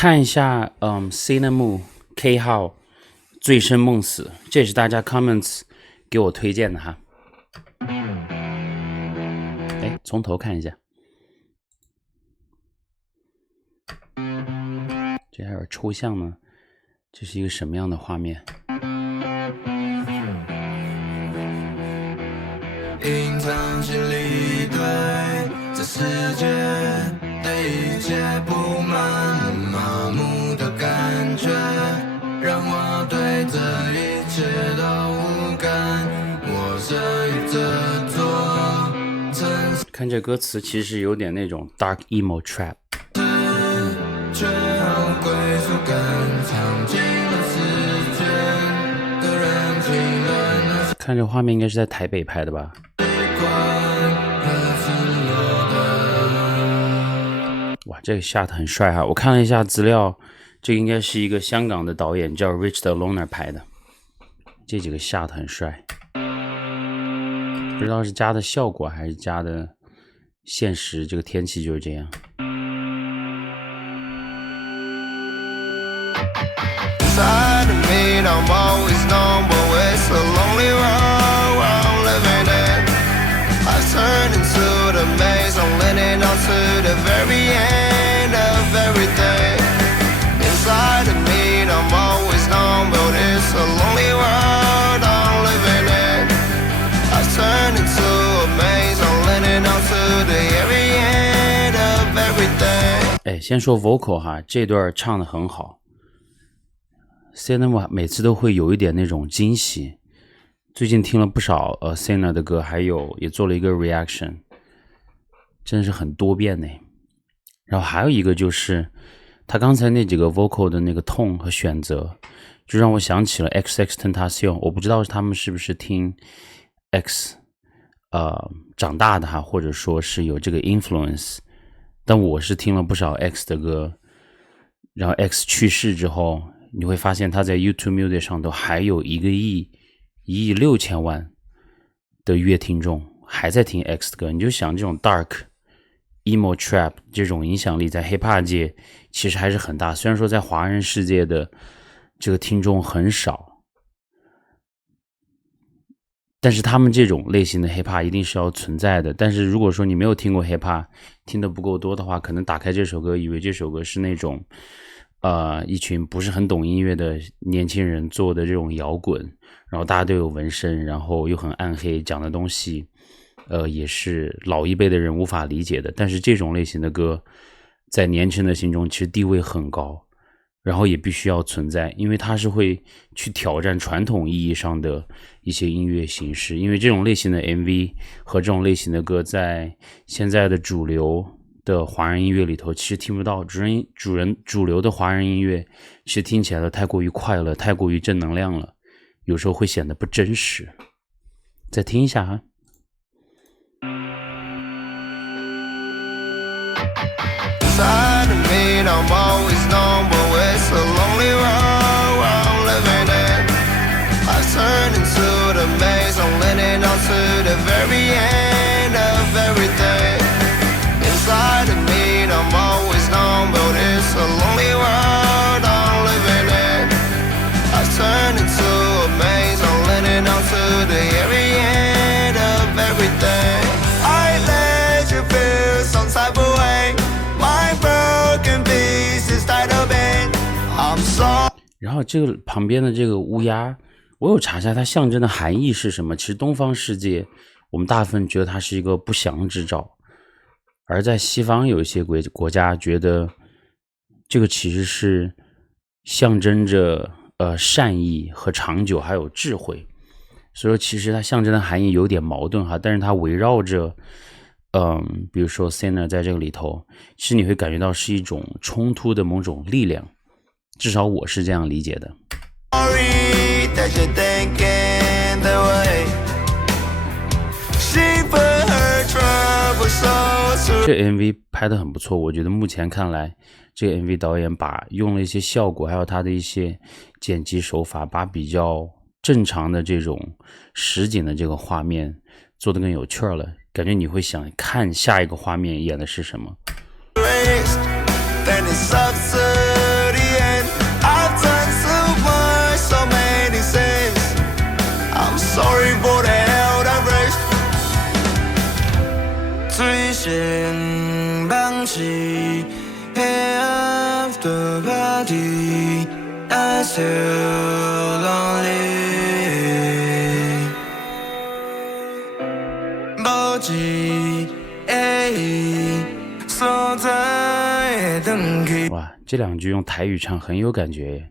看一下Cinnamon K 号醉生梦死，这也是大家 comments 给我推荐的哈。从头看一下，这还有抽象呢，这是一个什么样的画面？隐藏心里对这世界的一切不满，麻木的感觉让我对这一切都无感。我这一座看这歌词其实有点那种 dark emo trap， 看这画面应该是在台北拍的吧。哇，这个 shot 很帅哈！我看了一下资料，这个应该是一个香港的导演叫 Richard Loner 拍的，这几个 shot 很帅，不知道是加的效果还是加的现实，这个天气就是这样。Turn into the maze, I'm leaning on to the very end of everything. Inside of me, I'm always known, but it's a lonely world I'm living in. I turn into a maze, I'm leaning on to the very end of everything. 先说 vocal 哈，这段唱得很好。Cinnamon 每次都会有一点那种惊喜。最近听了不少Sinner 的歌，还有也做了一个 reaction， 真是很多变呢。然后还有一个就是他刚才那几个 vocal 的那个 tone 和选择，就让我想起了 XXXTentacion。我不知道他们是不是听 X 长大的哈，或者说是有这个 influence， 但我是听了不少 X 的歌。然后 X 去世之后，你会发现他在 YouTube Music 上都还有1亿6千万的乐听众还在听 X 的歌，你就想这种 dark emo trap 这种影响力在 hiphop 界其实还是很大，虽然说在华人世界的这个听众很少，但是他们这种类型的 hiphop 一定是要存在的。但是如果说你没有听过 hiphop， 听得不够多的话，可能打开这首歌以为这首歌是那种一群不是很懂音乐的年轻人做的这种摇滚，然后大家都有纹身，然后又很暗黑，讲的东西也是老一辈的人无法理解的。但是这种类型的歌在年轻人的心中其实地位很高，然后也必须要存在，因为它是会去挑战传统意义上的一些音乐形式。因为这种类型的 MV 和这种类型的歌在现在的主流的华人音乐里头其实听不到，主流的华人音乐其实听起来太过于快乐，太过于正能量了，有时候会显得不真实。再听一下哈。Inside of me, I'm always known, but it's a lonely world I'm living in. I turn into a maze, I'm leaning on to the very end of everything. I let you feel some type of way, my broken pieces tied up in. I'm sorry. 然后这个旁边的这个乌鸦，我有查一下它象征的含义是什么。其实东方世界我们大部分觉得它是一个不祥之兆，而在西方有一些国家觉得这个其实是象征着善意和长久还有智慧，所以说其实它象征的含义有点矛盾哈。但是它围绕着比如说 Sinner 在这个里头，其实你会感觉到是一种冲突的某种力量，至少我是这样理解的。这 MV 拍得很不错，我觉得目前看来这个 MV 导演用了一些效果还有他的一些剪辑手法，把比较正常的这种实景的这个画面做得更有趣了，感觉你会想看下一个画面演的是什么。the party, I still lonely. 抱起所在等起。哇，这两句用台语唱很有感觉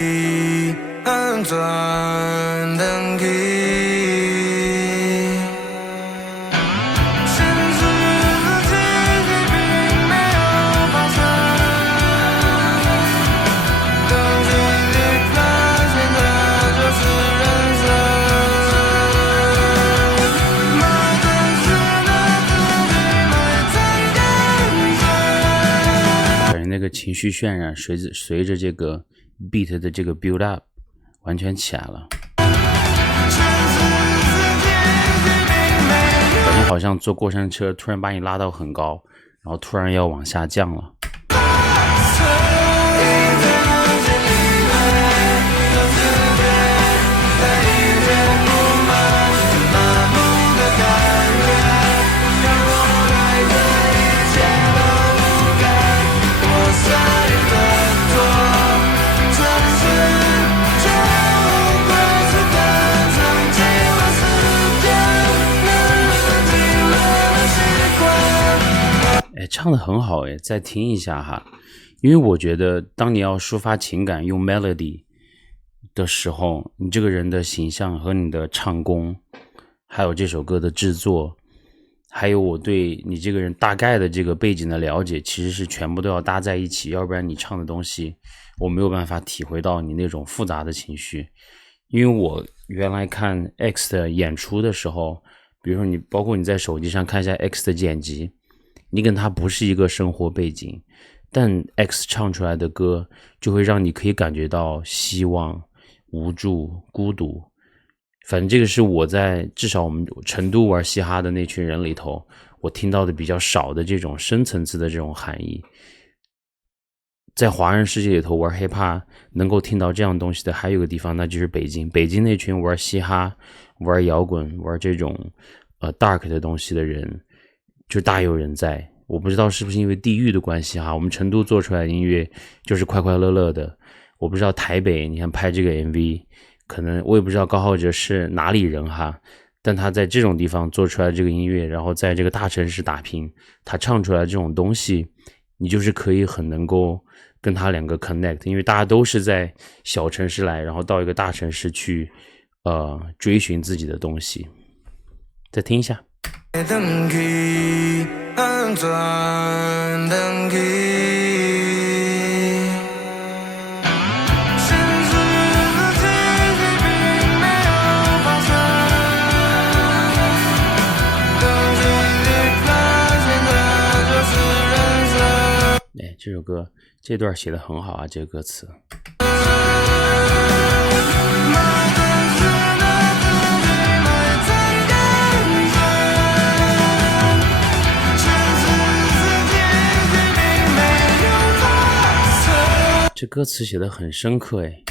耶。安转等起。那个情绪渲染随着这个 beat 的这个 build up 完全起来了，感觉好像坐过山车突然把你拉到很高，然后突然要往下降了。唱得很好诶，再听一下哈，因为我觉得当你要抒发情感用 melody 的时候，你这个人的形象和你的唱功，还有这首歌的制作，还有我对你这个人大概的这个背景的了解，其实是全部都要搭在一起，要不然你唱的东西我没有办法体会到你那种复杂的情绪。因为我原来看 X 的演出的时候，比如说包括你在手机上看一下 X 的剪辑，你跟他不是一个生活背景，但 X 唱出来的歌就会让你可以感觉到希望、无助、孤独。反正这个是我在至少我们成都玩嘻哈的那群人里头，我听到的比较少的这种深层次的这种含义。在华人世界里头玩 hiphop 能够听到这样东西的还有个地方，那就是北京。北京那群玩嘻哈、玩摇滚、玩这种dark 的东西的人就大有人在。我不知道是不是因为地域的关系哈，我们成都做出来的音乐就是快快乐乐的。我不知道台北你看拍这个 MV， 可能我也不知道高浩哲是哪里人哈，但他在这种地方做出来这个音乐，然后在这个大城市打拼，他唱出来这种东西，你就是可以很能够跟他两个 connect， 因为大家都是在小城市来，然后到一个大城市去追寻自己的东西。再听一下。等起，安转等起，现实的奇迹并没有发生，等距离发现的就是人生。这首歌这段写得很好啊，这个歌词。这歌词写得很深刻诶。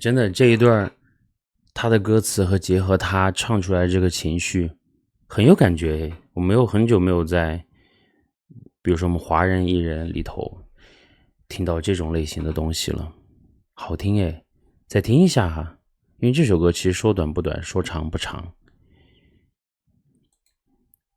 真的这一段他的歌词和结合他唱出来这个情绪很有感觉。我很久没有在比如说我们华人艺人里头听到这种类型的东西了，好听诶，再听一下哈，因为这首歌其实说短不短，说长不长。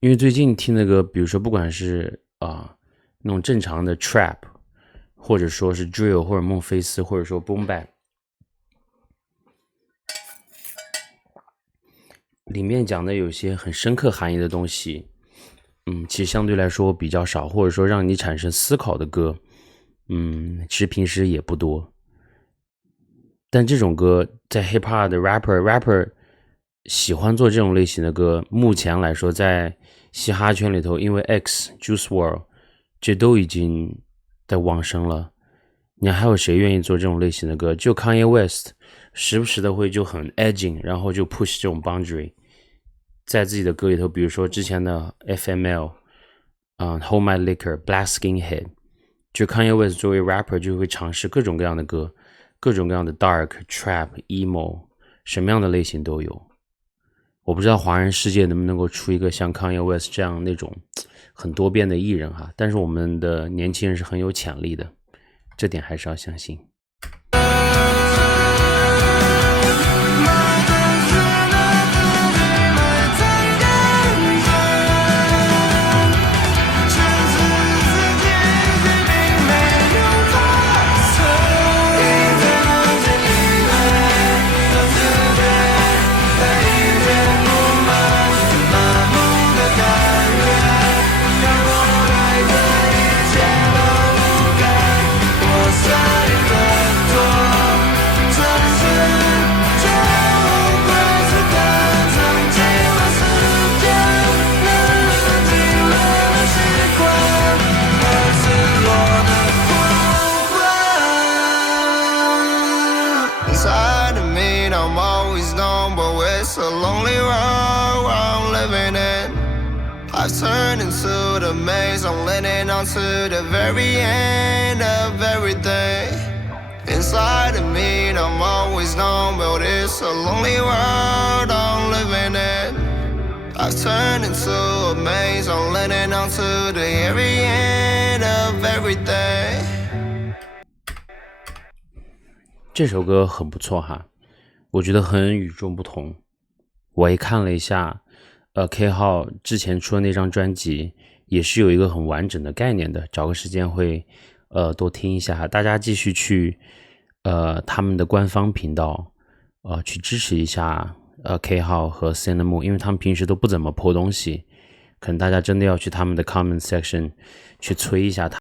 因为最近听的歌，比如说不管是那种正常的 trap， 或者说是 drill， 或者孟菲斯，或者说 boom bap，里面讲的有些很深刻含义的东西，其实相对来说比较少，或者说让你产生思考的歌，其实平时也不多。但这种歌在 hiphop 的 rapper 喜欢做这种类型的歌，目前来说在嘻哈圈里头，因为 X、Juice WRLD 这都已经在往生了。你还有谁愿意做这种类型的歌？就 Kanye West 时不时的会就很 edging， 然后就 push 这种 boundary 在自己的歌里头，比如说之前的 FML、Hold My Liquor、Black Skinhead， 就 Kanye West 作为 rapper 就会尝试各种各样的歌，各种各样的 dark、trap、emo， 什么样的类型都有。我不知道华人世界能不能够出一个像 Kanye West 这样那种很多变的艺人哈，但是我们的年轻人是很有潜力的，这点还是要相信。Inside of me, I'm always known, but it's a lonely world I'm living in. I've turned into the maze, I'm leaning on to the very end of everything. Inside of me, I'm always known, but it's a lonely world I'm living in. I've turned into a maze, I'm leaning on to the very end of everything. 这首歌很不错哈，我觉得很与众不同。我也看了一下K 号之前出的那张专辑，也是有一个很完整的概念的，找个时间会多听一下哈。大家继续去他们的官方频道去支持一下K 号和 Cinnamon， 因为他们平时都不怎么破东西，可能大家真的要去他们的 comment section 去催一下他。